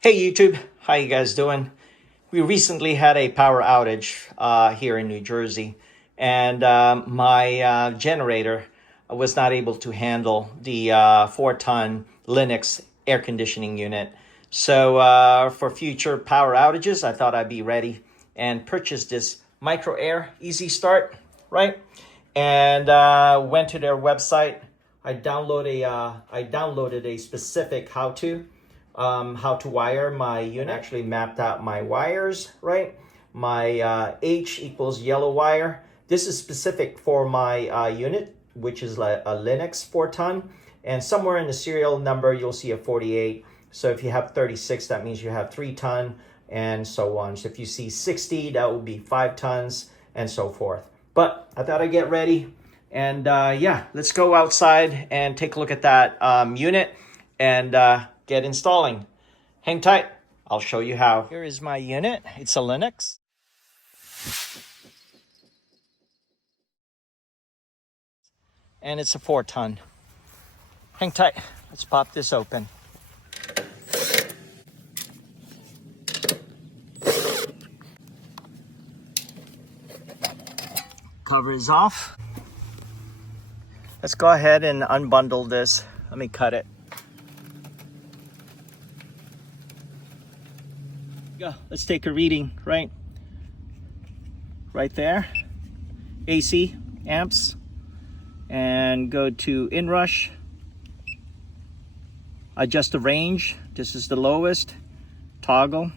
Hey YouTube, how you guys doing? We recently had a power outage here in New Jersey, and my generator was not able to handle the 4-ton Lennox air conditioning unit. So for future power outages, I thought I'd be ready and purchase this Micro-Air EasyStart, right? And went to their website. I downloaded a specific how to wire my unit. Actually mapped out my wires, right? My H equals yellow wire. This is specific for my unit, which is like a Lennox 4-ton. And somewhere in the serial number, you'll see a 48. So if you have 36, that means you have 3-ton and so on. So if you see 60, that would be 5 tons and so forth. But I thought I'd get ready. And yeah, let's go outside and take a look at that unit and get installing. Hang tight, I'll show you how. Here is my unit. It's a Lennox. And it's a 4-ton. Hang tight, let's pop this open. Cover is off. Let's go ahead and unbundle this. Let me cut it. Go. Let's take a reading, right there. AC amps, and go to Inrush. Adjust the range. This is the lowest. Toggle.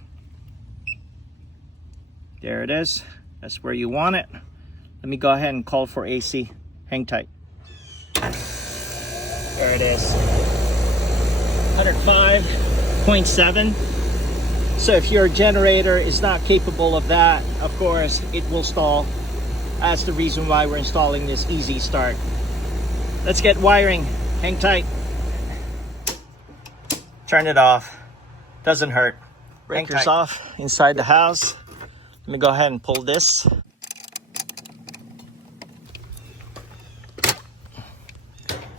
There it is. That's where you want it. Let me go ahead and call for AC. Hang tight. There it is. 105.7. So if your generator is not capable of that, of course, it will stall. That's the reason why we're installing this EasyStart. Let's get wiring. Hang tight. Turn it off. Doesn't hurt. Breakers off inside the house. Let me go ahead and pull this.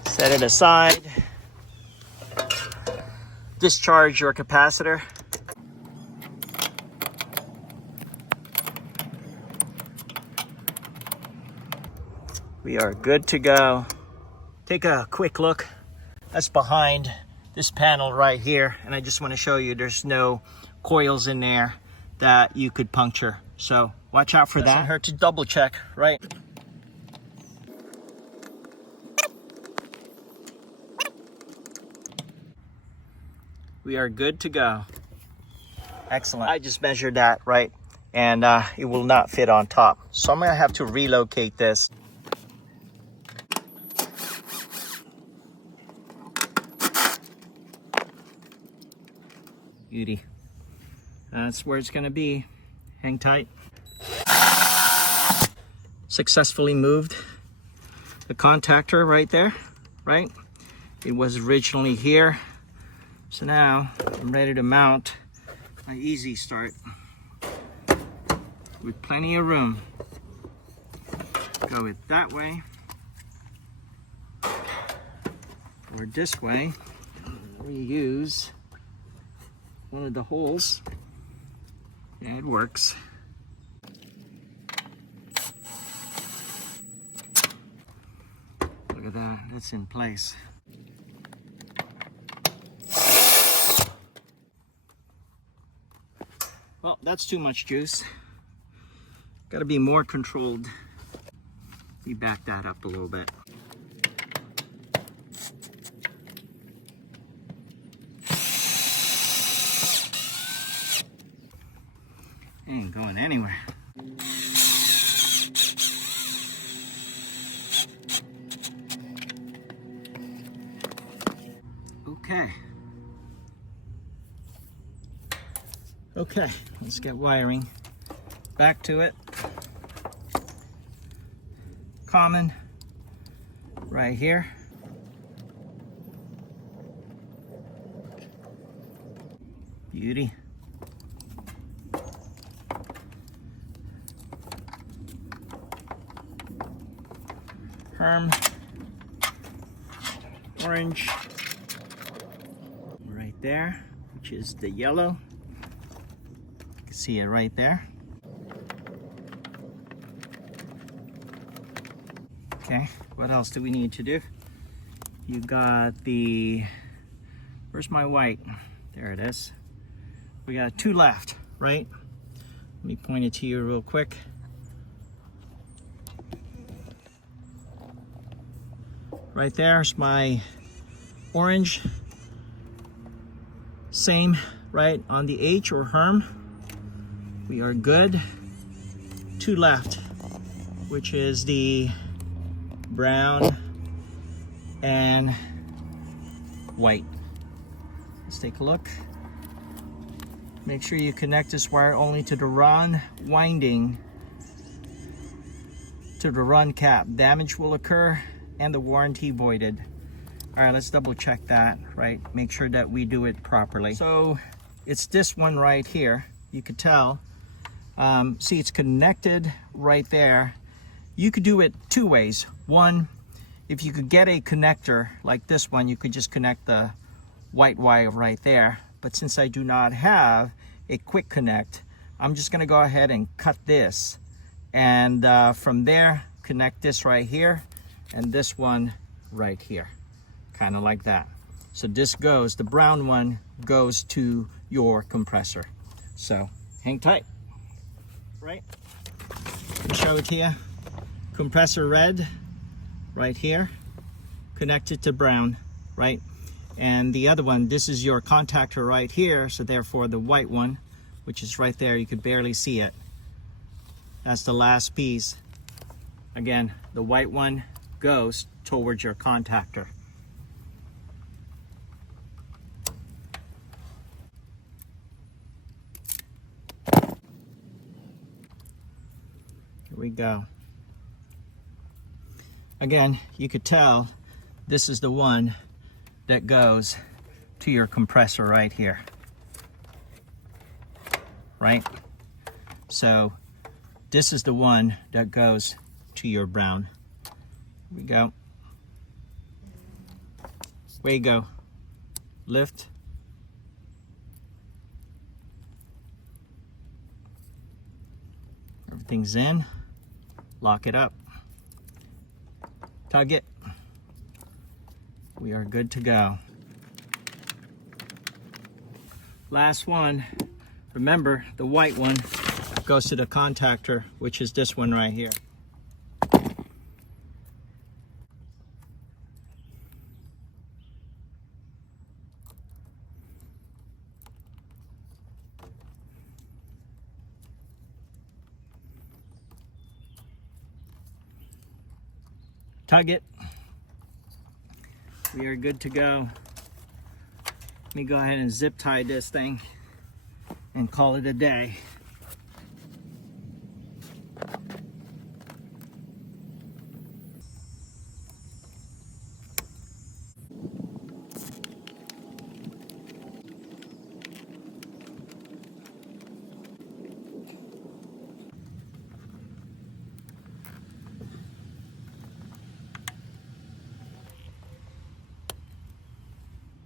Set it aside. Discharge your capacitor. We are good to go. Take a quick look. That's behind this panel right here. And I just want to show you there's no coils in there that you could puncture. So watch out for that. Doesn't hurt to double check, right? We are good to go. Excellent. I just measured that, right? And it will not fit on top. So I'm gonna have to relocate this. Beauty. That's where it's gonna be. Hang tight. Successfully moved the contactor right there, right? It was originally here. So now I'm ready to mount my EasyStart with plenty of room. Go it that way or this way. Reuse one of the holes. Yeah, it works. Look at that, it's in place. Well, that's too much juice. Got to be more controlled. Let me back that up a little bit. Ain't going anywhere. Okay, let's get wiring. Back to it. Common right here. Beauty. Herm. Orange. Right there. which is the yellow. You can see it right there. Okay, what else do we need to do? You got the, where's my white? There it is. We got 2 left, right? Let me point it to you real quick. Right there's my orange. Same, right, on the H or Herm. We are good. 2 left, which is the brown and white. Let's take a look. Make sure you connect this wire only to the run winding, to the run cap. Damage will occur and the warranty voided. All right, let's double check that, right? Make sure that we do it properly. So it's this one right here. You could tell. See, it's connected right there. You could do it 2 ways. One, if you could get a connector like this one, you could just connect the white wire right there. But since I do not have a quick connect, I'm just gonna go ahead and cut this. And from there, connect this right here and this one right here. Kind of like that. So this goes, the brown one goes to your compressor. So hang tight, right? Let me show it to you. Compressor red right here, connected to brown, right? And the other one, this is your contactor right here, so therefore the white one, which is right there, you could barely see it. That's the last piece. Again, the white one goes towards your contactor. Here we go. Again, you could tell this is the one that goes to your compressor right here, right? So this is the one that goes to your brown. Here we go. Way you go. Lift. Everything's in. Lock it up. Tug it. We are good to go. Last one. Remember, the white one goes to the contactor, which is this one right here. Tug it. We are good to go. Let me go ahead and zip tie this thing and call it a day.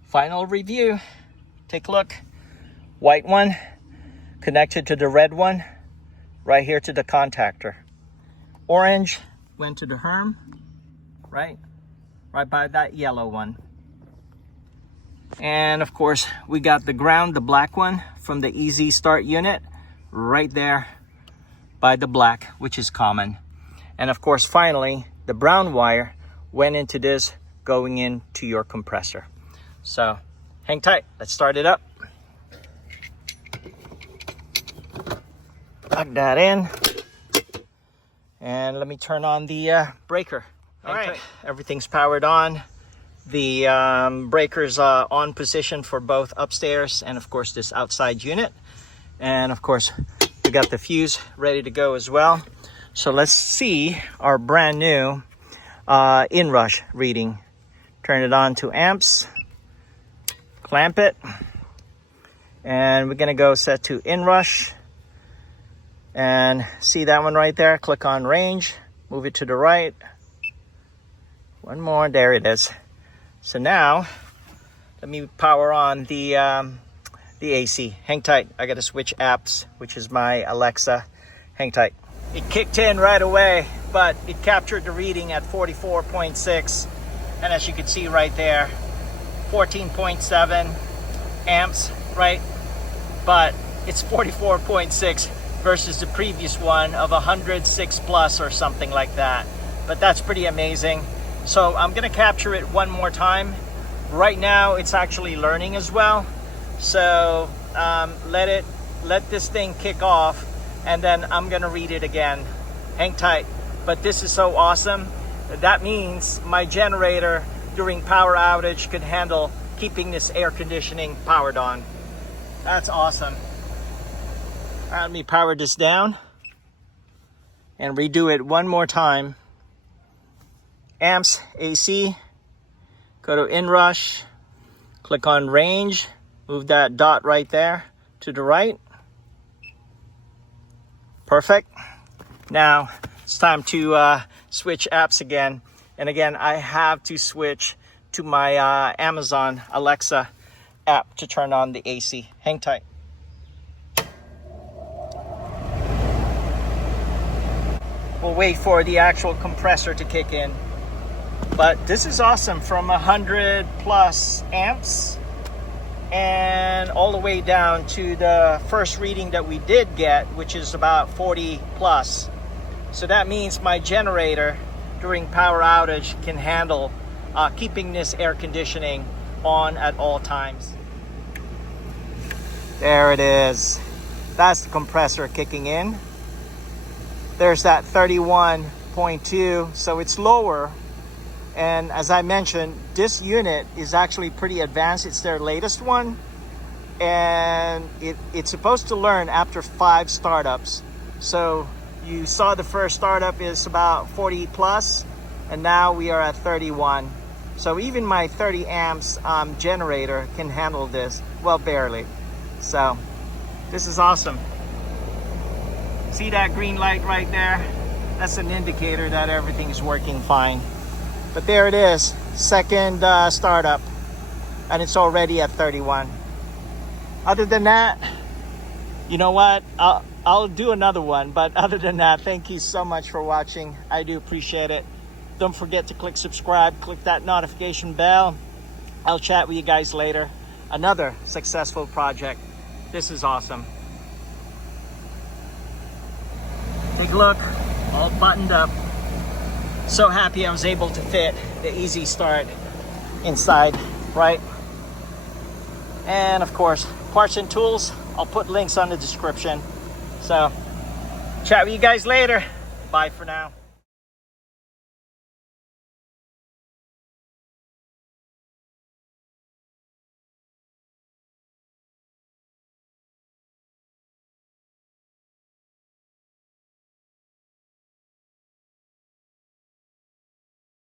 Final review. Take a look. White one connected to the red one right here to the contactor. Orange went to the Herm, right by that yellow one. And of course we got the ground, the black one from the EasyStart unit right there by the black, which is common. And of course finally the brown wire went into this going into your compressor. So hang tight, let's start it up. Plug that in. And let me turn on the breaker. All right, everything's powered on. The breaker's on position for both upstairs and of course this outside unit. And of course we got the fuse ready to go as well. So let's see our brand new Inrush reading. Turn it on to amps. Clamp it, and we're gonna go set to Inrush, and see that one right there. Click on range, move it to the right, one more, there it is. So now let me power on the the AC. Hang tight. I got to switch apps, which is my Alexa. Hang tight. It kicked in right away, but it captured the reading at 44.6. And as you can see right there, 14.7 amps, right? But it's 44.6 versus the previous one of 106 plus or something like that. But that's pretty amazing. So I'm gonna capture it one more time. Right now it's actually learning as well. So let this thing kick off, and then I'm gonna read it again. Hang tight. But this is so awesome. That means my generator during power outage could handle keeping this air conditioning powered on. That's awesome. All right, let me power this down and redo it one more time. Amps, AC, go to Inrush, click on range, move that dot right there to the right. Perfect. Now it's time to switch apps again. And again, I have to switch to my Amazon Alexa app to turn on the AC. Hang tight. We'll wait for the actual compressor to kick in. But this is awesome, from 100 plus amps and all the way down to the first reading that we did get, which is about 40 plus. So that means my generator during power outage can handle keeping this air conditioning on at all times. There it is. That's the compressor kicking in. There's that 31.2, so it's lower. And as I mentioned, this unit is actually pretty advanced. It's their latest one. And it's supposed to learn after 5 startups. So you saw the first startup is about 40 plus, and now we are at 31. So even my 30 amps generator can handle this, well, barely. So this is awesome. See that green light right there? That's an indicator that everything is working fine. But there it is, second startup, and it's already at 31. Other than that, you know what? I'll do another one, but other than that, thank you so much for watching. I do appreciate it. Don't forget to click subscribe, click that notification bell. I'll chat with you guys later. Another successful project. This is awesome. Take a look, all buttoned up. So happy I was able to fit the EasyStart inside, right? And of course, parts and tools, I'll put links on the description. So, chat with you guys later. Bye for now.